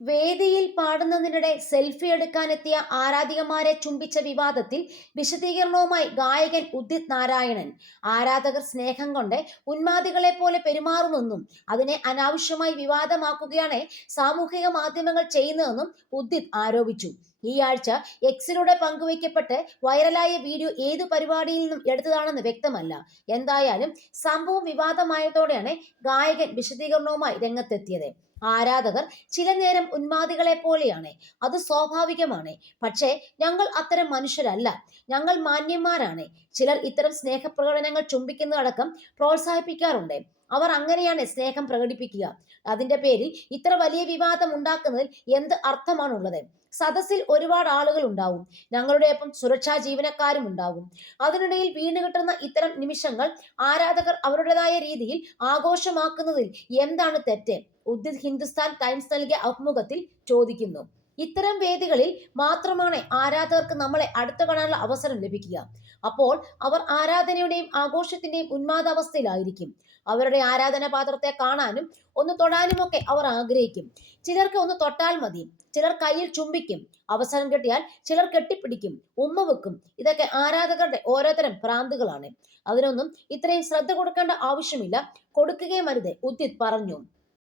വേദിയിൽ പാടുന്നതിനിടെ സെൽഫി എടുക്കാനെത്തിയ ആരാധികമാരെ ചുംബിച്ച വിവാദത്തിൽ വിശദീകരണവുമായി ഗായകൻ ഉദിത് നാരായണൻ. ആരാധകർ സ്നേഹം കൊണ്ട് ഉന്മാദികളെ പോലെ പെരുമാറുമെന്നും അതിനെ അനാവശ്യമായി വിവാദമാക്കുകയാണ് സാമൂഹിക മാധ്യമങ്ങൾ ചെയ്യുന്നതെന്നും ഉദിത് ആരോപിച്ചു. ഈ ആഴ്ച എക്സിലൂടെ പങ്കുവയ്ക്കപ്പെട്ട് വൈറലായ വീഡിയോ ഏതു പരിപാടിയിൽ നിന്നും എടുത്തതാണെന്ന് വ്യക്തമല്ല. എന്തായാലും സംഭവം വിവാദമായതോടെയാണ് ഗായകൻ വിശദീകരണവുമായി രംഗത്തെത്തിയത്. ആരാധകർ ചില നേരം ഉന്മാദികളെ പോലെയാണ്. അത് സ്വാഭാവികമാണ്. പക്ഷേ ഞങ്ങൾ അത്തരം മനുഷ്യരല്ല. ഞങ്ങൾ മാന്യന്മാരാണ്. ചിലർ ഇത്തരം സ്നേഹപ്രകടനങ്ങൾ ചുംബിക്കുന്നതടക്കം പ്രോത്സാഹിപ്പിക്കാറുണ്ട്. അവർ അങ്ങനെയാണ് സ്നേഹം പ്രകടിപ്പിക്കുക. അതിന്റെ പേരിൽ ഇത്ര വലിയ വിവാദം ഉണ്ടാക്കുന്നതിൽ എന്ത് അർത്ഥമാണുള്ളത്? സദസ്സിൽ ഒരുപാട് ആളുകൾ ഉണ്ടാവും. ഞങ്ങളുടെ ഒപ്പം സുരക്ഷാ ജീവനക്കാരും ഉണ്ടാവും. അതിനിടയിൽ വീണ് കിട്ടുന്ന ഇത്തരം നിമിഷങ്ങൾ ആരാധകർ അവരുടേതായ രീതിയിൽ ആഘോഷമാക്കുന്നതിൽ എന്താണ് തെറ്റ്? ഉദ്ദിത് ഹിന്ദുസ്ഥാൻ ടൈംസ് നൽകിയ അഭിമുഖത്തിൽ ചോദിക്കുന്നു. ഇത്തരം വേദികളിൽ മാത്രമാണ് ആരാധകർക്ക് നമ്മളെ അടുത്ത് കാണാനുള്ള അവസരം ലഭിക്കുക. അപ്പോൾ അവർ ആരാധനയുടെയും ആഘോഷത്തിന്റെയും ഉന്മാദാവസ്ഥയിലായിരിക്കും. അവരുടെ ആരാധന പാത്രത്തെ കാണാനും ഒന്ന് തൊടാനുമൊക്കെ അവർ ആഗ്രഹിക്കും. ചിലർക്ക് ഒന്ന് തൊട്ടാൽ മതി ചിലർ കയ്യിൽ ചുംബിക്കും അവസരം കിട്ടിയാൽ ചിലർ കെട്ടിപ്പിടിക്കും ഉമ്മ വെക്കും. ഇതൊക്കെ ആരാധകരുടെ ഓരോരുത്തരം ഭ്രാന്തുകളാണ്. അതിനൊന്നും ഇത്രയും ശ്രദ്ധ കൊടുക്കേണ്ട ആവശ്യമില്ല. കൊടുക്കുകയും അരുത് ഉദിത് പറഞ്ഞു.